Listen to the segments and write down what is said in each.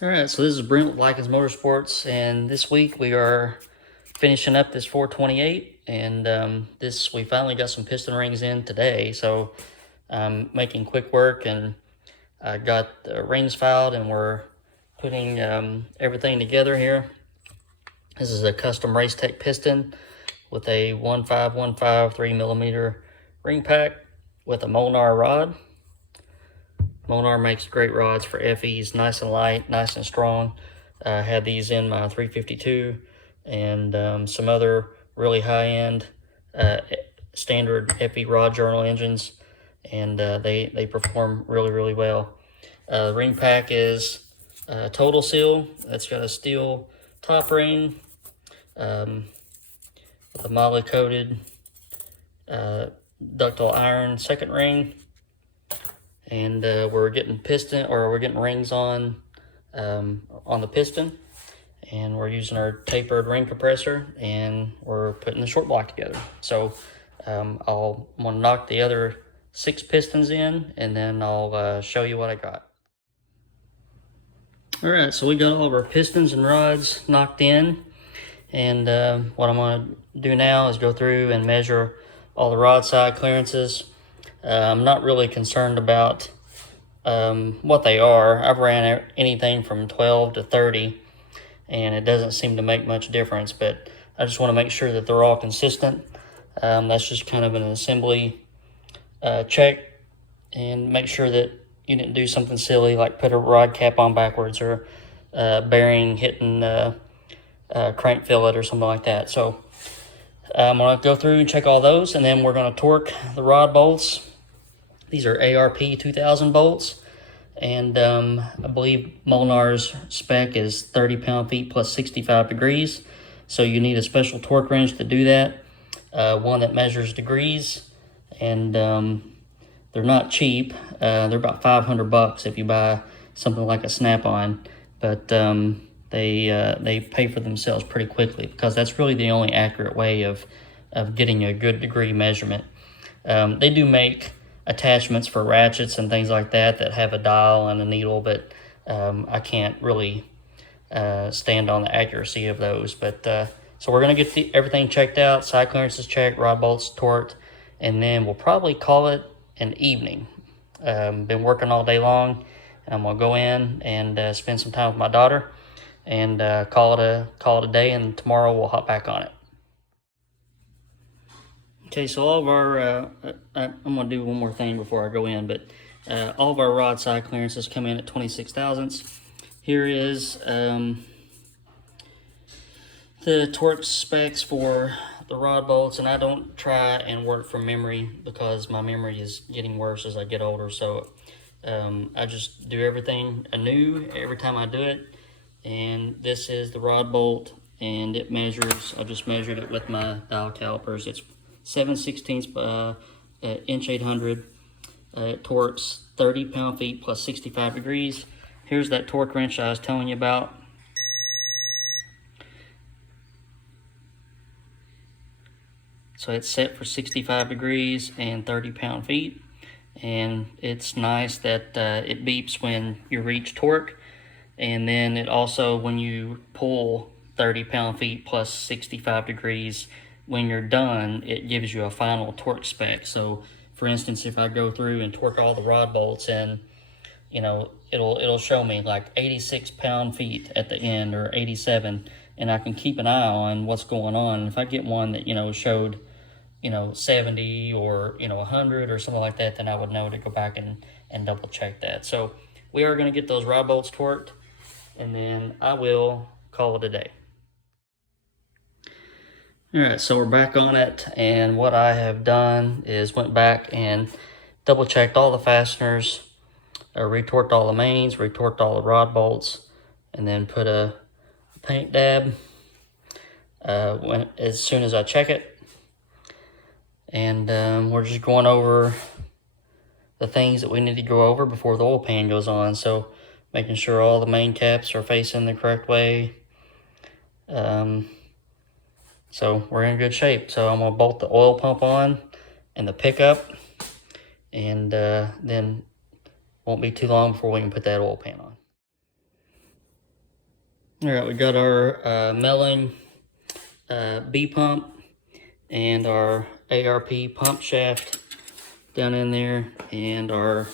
All right, so this is Brent with Lykins Motorsports, and this week we are finishing up this 428, and we finally got some piston rings in today, so I'm making quick work, and I got the rings filed, and we're putting everything together here. This is a custom Race Tech piston with a 1515 3mm ring pack with a Molnar rod. Molnar makes great rods for FEs, nice and light, nice and strong. I had these in my 352 and some other really high-end standard FE rod journal engines, and they perform really well. The ring pack is Total Seal. It's got a steel top ring with a moly coated ductile iron second ring. And we're getting rings on the piston, and we're using our tapered ring compressor, and we're putting the short block together. So I'm gonna knock the other 6 pistons in, and then I'll show you what I got. All right, so we got all of our pistons and rods knocked in, and what I'm gonna do now is go through and measure all the rod side clearances. I'm not really concerned about what they are. I've ran anything from 12 to 30, and it doesn't seem to make much difference, but I just want to make sure that they're all consistent. That's just kind of an assembly check, and make sure that you didn't do something silly like put a rod cap on backwards, or bearing hitting crank fillet or something like that. So I'm going to go through and check all those, and then we're going to torque the rod bolts. These are ARP 2000 bolts, and I believe Molnar's spec is 30 pound-feet plus 65 degrees. So you need a special torque wrench to do that, one that measures degrees, and they're not cheap. They're about $500 if you buy something like a Snap-on, but they pay for themselves pretty quickly, because that's really the only accurate way of getting a good degree measurement. They do make attachments for ratchets and things like that have a dial and a needle, but I can't really stand on the accuracy of those. But so we're going to get everything checked out, side clearances checked, rod bolts torqued, and then we'll probably call it an evening. Been working all day long, and I'm going to go in and spend some time with my daughter, and call it a day, and tomorrow we'll hop back on it. Okay, so all of our, I'm going to do one more thing before I go in, but all of our rod side clearances come in at 26 thousandths. Here is the torque specs for the rod bolts, and I don't try and work from memory, because my memory is getting worse as I get older. So I just do everything anew every time I do it. And this is the rod bolt, and it measures, I just measured it with my dial calipers. It's 7/16 inch 800. It torques 30 pound-feet plus 65 degrees. Here's that torque wrench I was telling you about. So it's set for 65 degrees and 30 pound-feet. And it's nice that it beeps when you reach torque. And then it also, when you pull 30 pound-feet plus 65 degrees, when you're done, it gives you a final torque spec. So for instance, if I go through and torque all the rod bolts, and you know, it'll show me like 86 pound-feet at the end, or 87, and I can keep an eye on what's going on. If I get one that, you know, showed, you know, 70 or, you know, 100 or something like that, then I would know to go back and double check that. So we are going to get those rod bolts torqued, and then I will call it a day. All right, so we're back on it, and what I have done is went back and double checked all the fasteners, retorqued all the mains, retorqued all the rod bolts, and then put a paint dab as soon as I check it. And we're just going over the things that we need to go over before the oil pan goes on. So making sure all the main caps are facing the correct way. So we're in good shape. So I'm going to bolt the oil pump on and the pickup, and then won't be too long before we can put that oil pan on. All right, we got our Melling B pump and our ARP pump shaft down in there, and our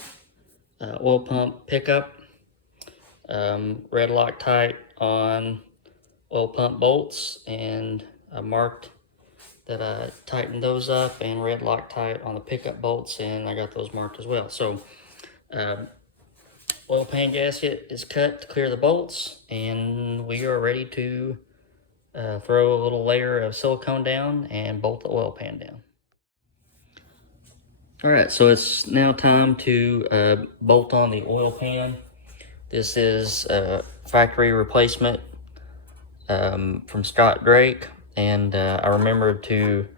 oil pump pickup. Red Loctite on oil pump bolts, and I marked that I tightened those up, and red Loctite on the pickup bolts, and I got those marked as well. So oil pan gasket is cut to clear the bolts, and we are ready to throw a little layer of silicone down and bolt the oil pan down. All right, so it's now time to bolt on the oil pan. This is a factory replacement from Scott Drake, and I remembered to,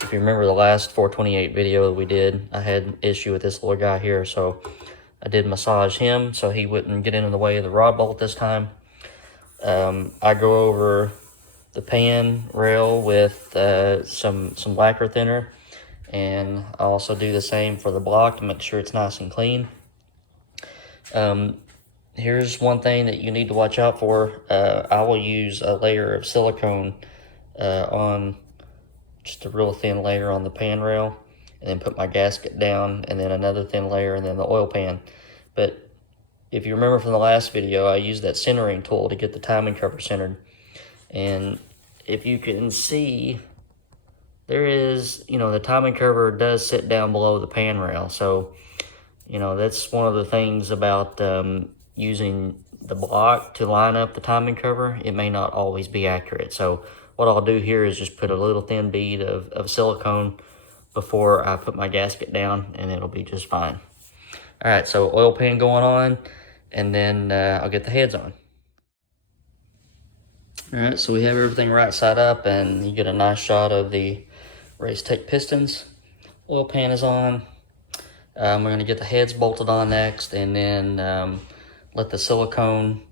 if you remember the last 428 video that we did, I had an issue with this little guy here, so I did massage him so he wouldn't get in the way of the rod bolt this time. I go over the pan rail with some lacquer thinner, and I also do the same for the block to make sure it's nice and clean. Here's one thing that you need to watch out for. I will use a layer of silicone on just a real thin layer on the pan rail, and then put my gasket down, and then another thin layer, and then the oil pan. But if you remember from the last video, I used that centering tool to get the timing cover centered. And if you can see, there is, the timing cover does sit down below the pan rail. So, that's one of the things about using the block to line up the timing cover. It may not always be accurate. So what I'll do here is just put a little thin bead of silicone before I put my gasket down, and it'll be just fine. All right, so oil pan going on, and then I'll get the heads on. All right, so we have everything right side up, and you get a nice shot of the Race Tech pistons. Oil pan is on. We're going to get the heads bolted on next, and then let the silicone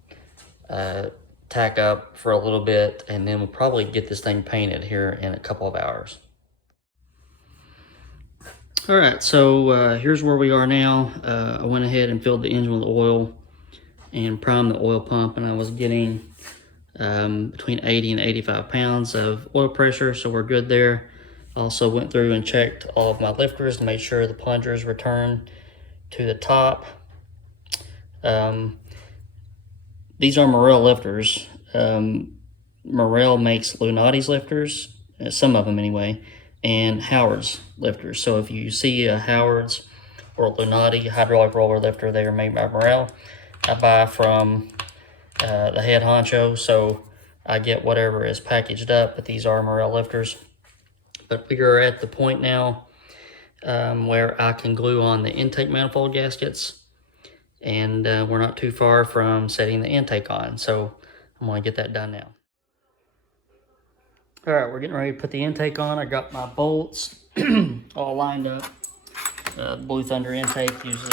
tack up for a little bit, and then we'll probably get this thing painted here in a couple of hours. All right, so here's where we are now. I went ahead and filled the engine with oil and primed the oil pump, and I was getting between 80 and 85 pounds of oil pressure, so we're good there. Also went through and checked all of my lifters to make sure the plungers return to the top. These are Morel lifters. Morel makes Lunati's lifters, some of them anyway, and Howard's lifters. So if you see a Howard's or a Lunati hydraulic roller lifter, they are made by Morel. I buy from the head honcho, so I get whatever is packaged up, but these are Morel lifters. But we are at the point now where I can glue on the intake manifold gaskets, and we're not too far from setting the intake on, so I'm going to get that done now. All right, we're getting ready to put the intake on. I got my bolts all lined up. Blue Thunder intake uses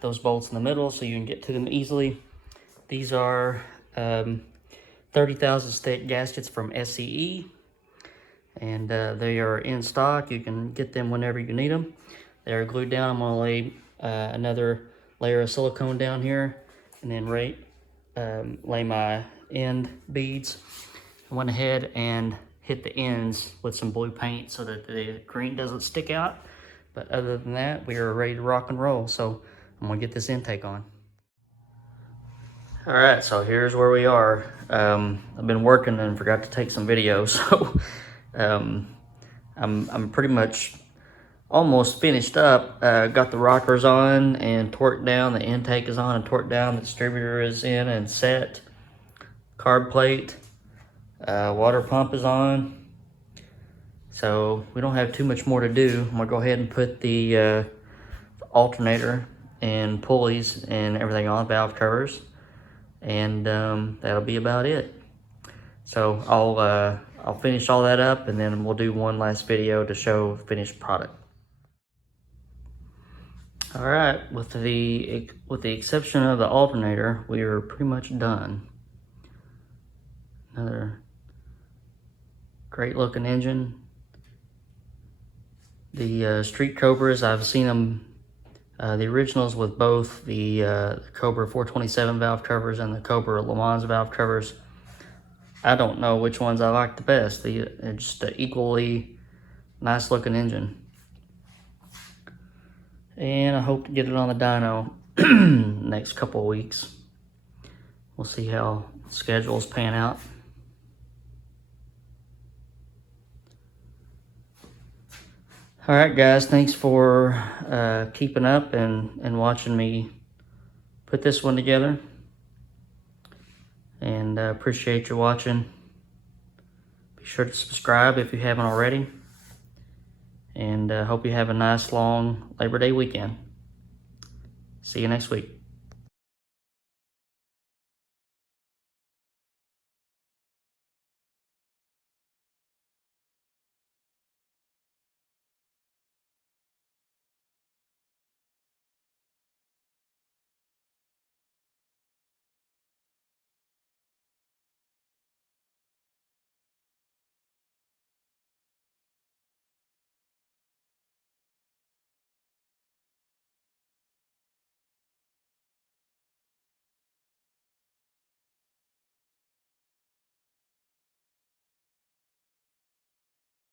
those bolts in the middle so you can get to them easily. These are 30,000 stick gaskets from SCE, and they are in stock. You can get them whenever you need them. They are glued down. I'm going to lay another layer of silicone down here, and then lay my end beads. I went ahead and hit the ends with some blue paint so that the green doesn't stick out. But other than that, we are ready to rock and roll. So I'm gonna get this intake on. All right, so here's where we are. I've been working and forgot to take some videos, so I'm pretty much almost finished up. Got the rockers on and torqued down. The intake is on and torqued down. The distributor is in and set. Carb plate. Water pump is on. So we don't have too much more to do. I'm gonna go ahead and put the alternator and pulleys and everything on, valve covers, and that'll be about it. So I'll finish all that up, and then we'll do one last video to show finished product. All right, with the exception of the alternator, we are pretty much done. Another great looking engine. The Street Cobras, I've seen them The originals with both the Cobra 427 valve covers and the Cobra Le Mans valve covers. I don't know which ones I like the best. They're just an equally nice looking engine. And I hope to get it on the dyno next couple of weeks. We'll see how schedules pan out. All right, guys, thanks for keeping up and watching me put this one together. And appreciate you watching. Be sure to subscribe if you haven't already. And hope you have a nice long Labor Day weekend. See you next week.